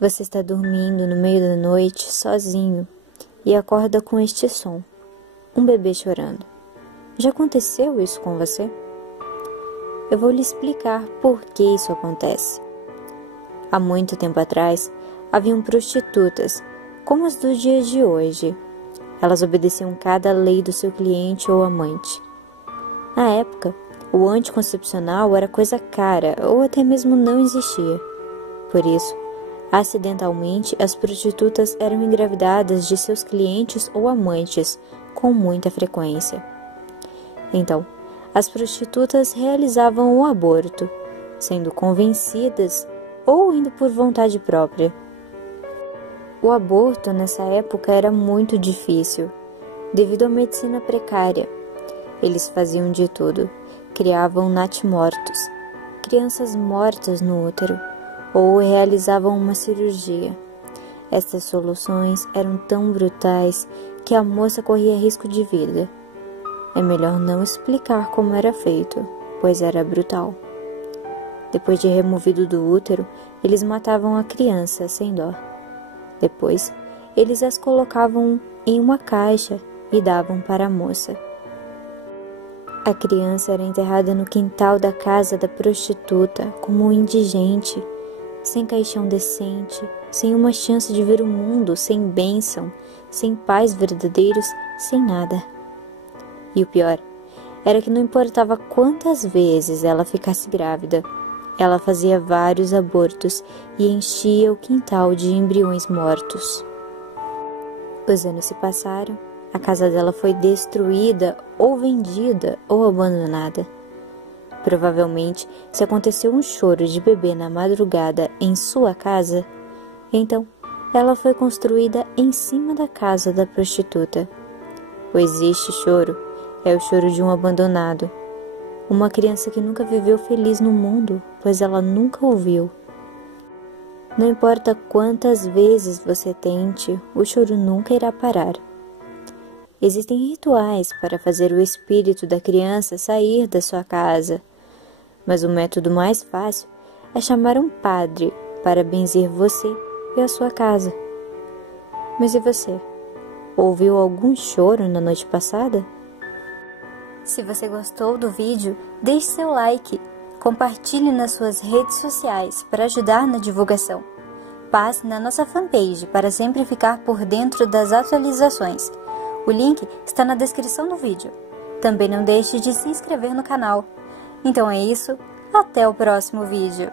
Você está dormindo no meio da noite, sozinho, e acorda com este som. Um bebê chorando. Já aconteceu isso com você? Eu vou lhe explicar por que isso acontece. Há muito tempo atrás, haviam prostitutas, como as dos dias de hoje. Elas obedeciam cada lei do seu cliente ou amante. Na época, o anticoncepcional era coisa cara ou até mesmo não existia. Por isso, acidentalmente, as prostitutas eram engravidadas de seus clientes ou amantes com muita frequência. Então, as prostitutas realizavam o aborto, sendo convencidas ou indo por vontade própria. O aborto nessa época era muito difícil, devido à medicina precária. Eles faziam de tudo, criavam natimortos, crianças mortas no útero, ou realizavam uma cirurgia. Estas soluções eram tão brutais que a moça corria risco de vida. É melhor não explicar como era feito, pois era brutal. Depois de removido do útero, eles matavam a criança sem dó. Depois, eles as colocavam em uma caixa e davam para a moça. A criança era enterrada no quintal da casa da prostituta como um indigente, sem caixão decente, sem uma chance de ver o mundo, sem bênção, sem pais verdadeiros, sem nada. E o pior era que não importava quantas vezes ela ficasse grávida, ela fazia vários abortos e enchia o quintal de embriões mortos. Os anos se passaram, a casa dela foi destruída ou vendida ou abandonada. Provavelmente, se aconteceu um choro de bebê na madrugada em sua casa, então ela foi construída em cima da casa da prostituta. Pois este choro é o choro de um abandonado. Uma criança que nunca viveu feliz no mundo, pois ela nunca ouviu. Não importa quantas vezes você tente, o choro nunca irá parar. Existem rituais para fazer o espírito da criança sair da sua casa, mas o método mais fácil é chamar um padre para benzer você e a sua casa. Mas e você? Ouviu algum choro na noite passada? Se você gostou do vídeo, deixe seu like, compartilhe nas suas redes sociais para ajudar na divulgação. Passe na nossa fanpage para sempre ficar por dentro das atualizações. O link está na descrição do vídeo. Também não deixe de se inscrever no canal. Então é isso, até o próximo vídeo.